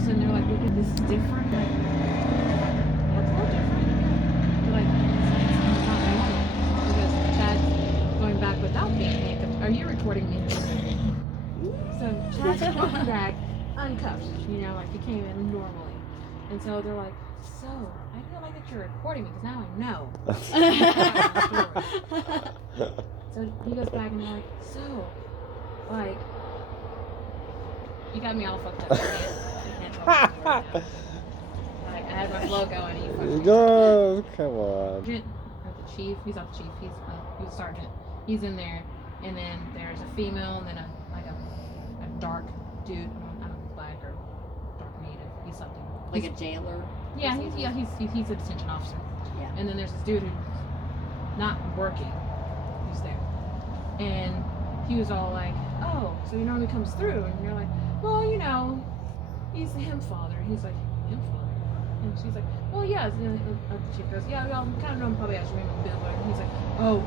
sudden they're like, look, this is different. Like, yeah, it's a little different. They're like, it's not normal. Because Chad's going back without being handcuffed. Are you recording me? So Chad's going back uncuffed, you know, like he came in normally. And so they're like, so, I feel like that you're recording me because now I know. So he goes back and they're like, so, like, you got me all fucked up. I can't talk right now. Like, I had my flow going and you fucked me Go, come on. Sergeant, or the chief, he's not the chief, he's a sergeant. He's in there, and then there's a female, and then a dark dude, I don't know, black or dark native, he's something. Like a jailer? Yeah, he's a detention officer. Yeah. And then there's this dude who's not working, who's there. And he was all like, oh, so you know when he comes through, and you're like, well, you know, he's the HempFother. And he's like, HempFother? And she's like, well, yeah. And the chick goes, yeah, well, I kind of know him probably as Raymond Bill. And he's like, oh.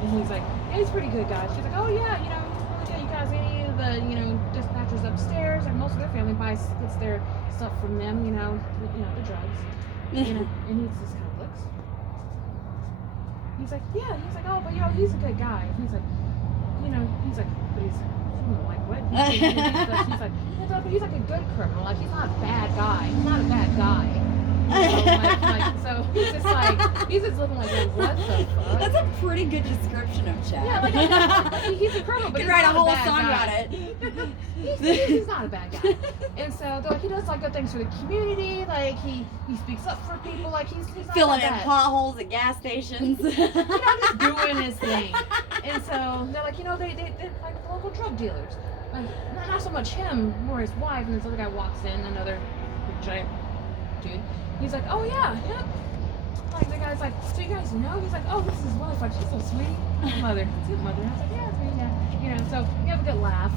And he's like, yeah, he's a pretty good guy. She's like, oh, yeah, you know, he's really good. You guys, any of the, you know, dispatchers upstairs, like most of their family gets their stuff from them, you know, the drugs, you know, and he just kind of looks. He's like, yeah, he's like, oh, but you know, he's a good guy. He's like, you know, he's like, but he's like what? He's like, he's like a good criminal. Like he's not a bad guy. He's not a bad guy. You know, like so he's just looking like, what the fuck? That's a pretty good description of Chad. Yeah, like he's a criminal, but you he's write not a whole bad song guy. about it. He's not a bad guy. And so they're like, he does like good things for the community. Like he speaks up for people. Like he's not filling in bad. potholes at gas stations. You know, just doing his thing. And so they're like, you know, they're like local drug dealers. Like not so much him, more his wife. And this other guy walks in, another giant dude. He's like, oh yeah, yep. Like the guy's like, so you guys know? He's like, oh, this is his wife. Like she's so sweet. Mother, it's his mother. And I was like, yeah, it's me, yeah. You know, so we have a good laugh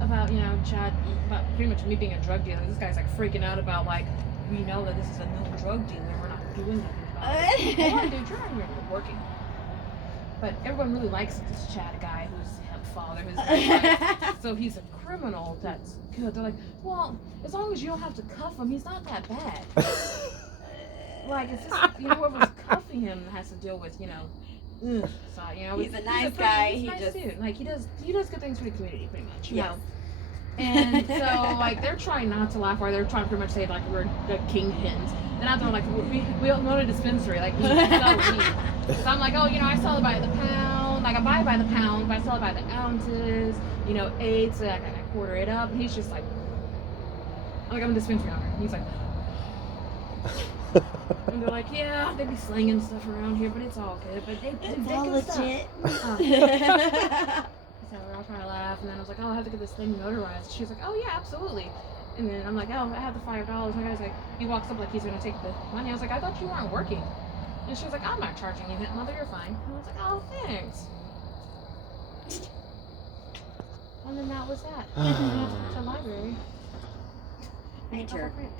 about, you know, Chad, about pretty much me being a drug dealer. This guy's like freaking out about like, we know that this is a known drug dealer. We're not doing nothing about it. Hold on, dude, you're not here working. But everyone really likes this Chad guy who's HempFother, who's like, so he's a criminal that's good. They're like, well, as long as you don't have to cuff him, he's not that bad. Like, it's just, you know, whoever's cuffing him has to deal with, you know, so, you know, he's a nice guy. He's a nice dude. Like, he does good things for the community, pretty much, you yes. know. And so, like, they're trying not to laugh, or they're trying to pretty much say, like, we're the kingpins. And I'm like, we own a dispensary, like, we sell weed. So I'm like, oh, you know, I sell it by the pound. Like, I buy it by the pound, but I sell it by the ounces, you know, eighths, so I quarter it up. And he's just like, I'm a dispensary owner. And he's like, and they're like, yeah, they be slinging stuff around here, but it's all good. But it's all legit. So we're all trying to laugh, and then I was like, oh, I have to get this thing notarized. She's like, oh yeah, absolutely. And then I'm like, oh, I have the $5. And the guy's like, he walks up like he's gonna take the money. I was like, I thought you weren't working. And she was like, I'm not charging you, HempMother, you're fine. And I was like, oh, thanks. And then that was that. To the library. Nature. Print.